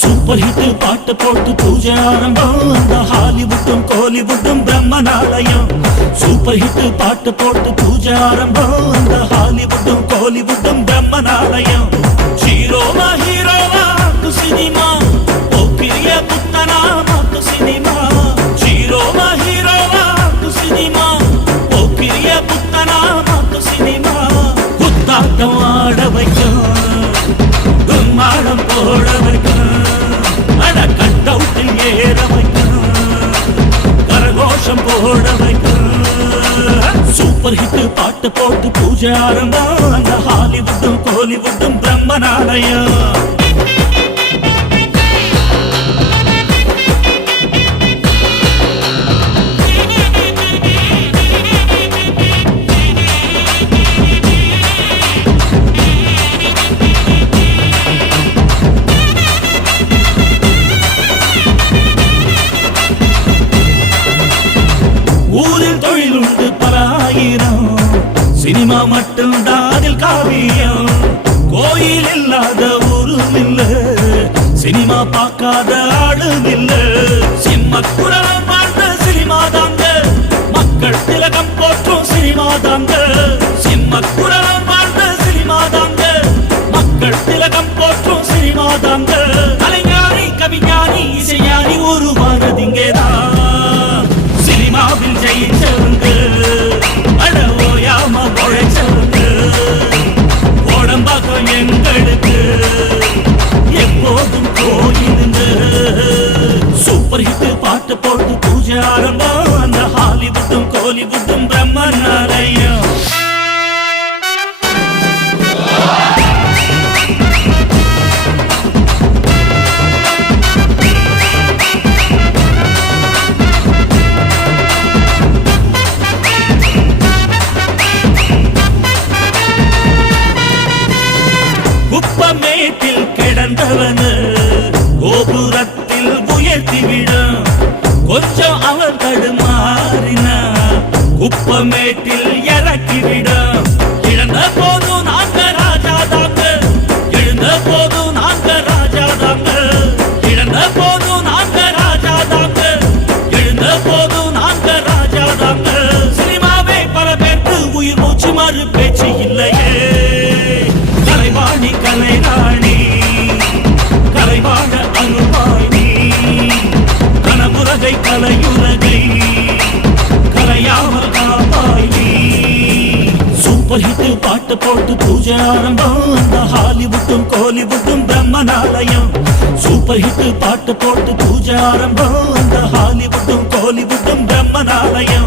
Super hit பாட்டு போட்டு பூஜை ஆரம்பம் அந்த ஹாலிவுட்டும் கோலிவுட்டும் பிரம்மனாலயம். சூப்பர் ஹிட் பாட்டு போட்டு பூஜை ஆரம்பம் அந்த ஹாலிவுட்டும் கோலிவுட்டும் பிரம்மனாலயம். ஹீரோவா ஹீரோவா மாத்து சினிமா, போக்கிரிய புத்தனா மாத்து சினிமா. ஹீரோவா ஹீரோவா மாத்து சினிமா, போக்கிரிய புத்தனா மாத்து சினிமா. குத்தாட்டம் ஆட வைக்கும், கும்மாளம் போட வைக்கும், அட கட்டவுட்டில் ஏற வைக்கும், கரகோஷம் போட வைக்கும். சூப்பர் ஹிட் பாட்டு போட்டு பூஜை ஆரம்பம் அந்த ஹாலிவுட்டும் கோலிவுட்டும் பிரம்மனாலயம். ஊரில் தொழில் உண்டு பல ஆயிரம், சினிமா மட்டும் தானில் காவியம். கோயில் இல்லாத ஊரும் இல்ல, சினிமா பார்க்காத ஆளும் இல்ல. சிம்மக்குரலம் வாழ்ந்த சினிமா தாங்க, மக்கள் திலகம் போற்றும் சினிமா தாங்க. சிம்மக்குரலம் வாழ்ந்த சினிமா தாங்க, மக்கள் திலகம் போற்றும் சினிமா தாங்க. கலைஞானி கவிஞானி இசைஞானி உருவானதிங்கேதான் சினிமாவில் ஜெயிச்சவங்க, அட ஓயாம உழைச்சவங்க. உடம்பாக்கம் எங்களுக்கு எப்போதும் கோயிலுங்க. சூப்பர் ஹிட் பாட்டு போட்டு பூஜை ஆரம்பம் அந்த ஹாலிவுட்டும் கோலிவுட்டும் பிரம்மனாலயம். குப்பமேட்டில் கிடந்தவனு கோபுரத்தில் உயர்த்திவிடும், கொஞ்சம் அவன் தடுமாறினா குப்பமேட்டில் இறக்கிவிடும். இழந்த போதும் நாங்க ராஜா தாங்க, எழுந்த போதும் நாங்க ராஜா தாங்க. இழந்த போதும் நாங்க ராஜா தாங்க, எழுந்த போதும் நாங்க ராஜா தாங்க. சினிமாவே பல பேருக்கு உயிர் மூச்சு மாறு பேச்சு இல்லையே. கலைவாணி கலைராணி கலைவாழ அனுபாணி, கனமுலகை கலையுலகை கலையாமல் காப்பாயி. சூப்பர் ஹிட் பாட்டு போட்டு பூஜை ஆரம்பம் அந்த ஹாலிவுட்டும் கோலிவுட்டும் பிரம்மனாலயம். சூப்பர் ஹிட் பாட்டு போட்டு பூஜை ஆரம்பம் அந்த ஹாலிவுட்டும் கோலிவுட்டும் பிரம்மனாலயம்.